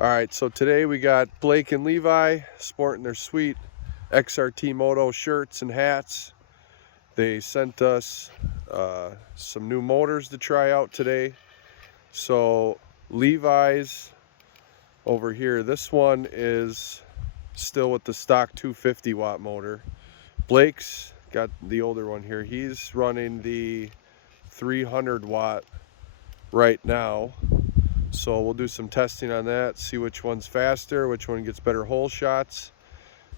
All right, so today we got Blake and Levi sporting their sweet XRT Moto shirts and hats. They sent us some new motors to try out today. So Levi's over here, this one is still with the stock 250 watt motor. Blake's got the older one here. He's running the 300 watt right now. So we'll do some testing on that, see which one's faster, which one gets better hole shots,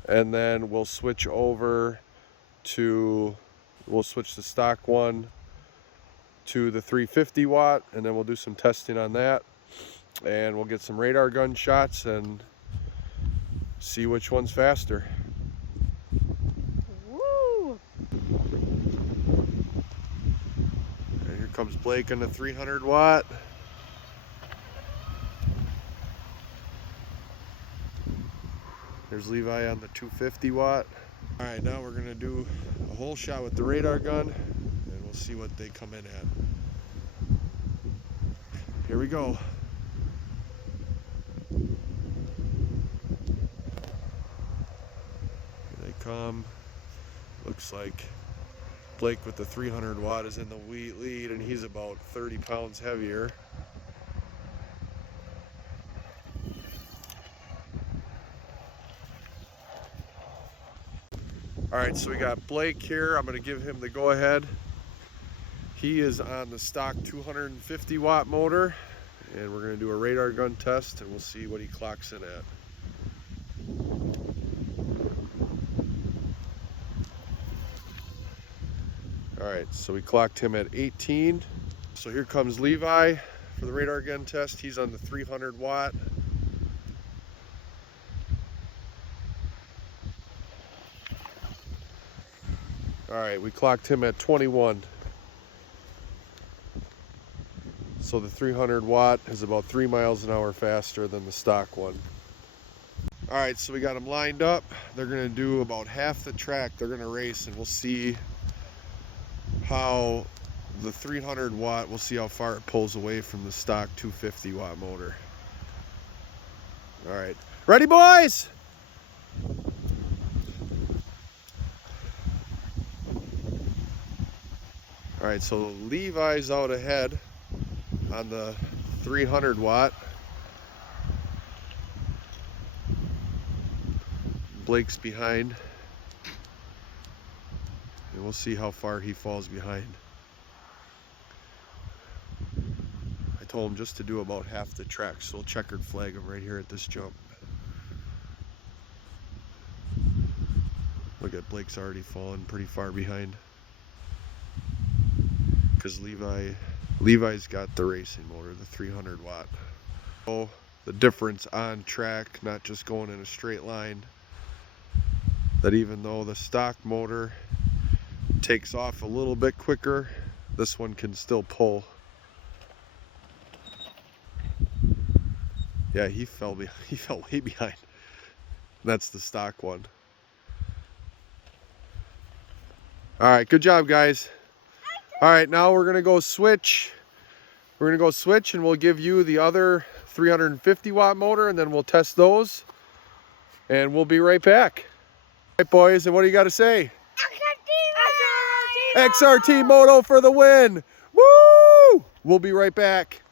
and then we'll switch over to, we'll switch the stock one to the 350 watt, and then we'll do some testing on that, and we'll get some radar gun shots and see which one's faster. Woo! And here comes Blake on the 300 watt. There's Levi on the 250 watt. All right, now we're gonna do a hole shot with the radar gun and we'll see what they come in at. Here we go. Here they come. Looks like Blake with the 300 watt is in the lead and he's about 30 pounds heavier. All right, so we got Blake here. I'm gonna give him the go ahead. He is on the stock 250 watt motor, and we're gonna do a radar gun test and we'll see what he clocks in at. All right, so we clocked him at 18. So here comes Levi for the radar gun test. He's on the 300 watt. All right, we clocked him at 21. So the 300 watt is about 3 miles an hour faster than the stock one. All right, so we got them lined up. They're gonna do about half the track. They're gonna race and we'll see how the 300 watt, we'll see how far it pulls away from the stock 250 watt motor. All right, ready boys? All right, so Levi's out ahead on the 300 watt. Blake's behind. And we'll see how far he falls behind. I told him just to do about half the track, so we'll checkered flag him right here at this jump. Look at Blake's already fallen pretty far behind. Because Levi's got the racing motor, the 300 watt. So the difference on track, not just going in a straight line, that even though the stock motor takes off a little bit quicker, this one can still pull. Yeah, he fell way behind. That's the stock one. All right, good job guys. All right, now we're gonna go switch. We're gonna go switch and we'll give you the other 350 watt motor and then we'll test those and we'll be right back. All right, boys, and what do you gotta say? XRT Moto for the win. Woo! We'll be right back.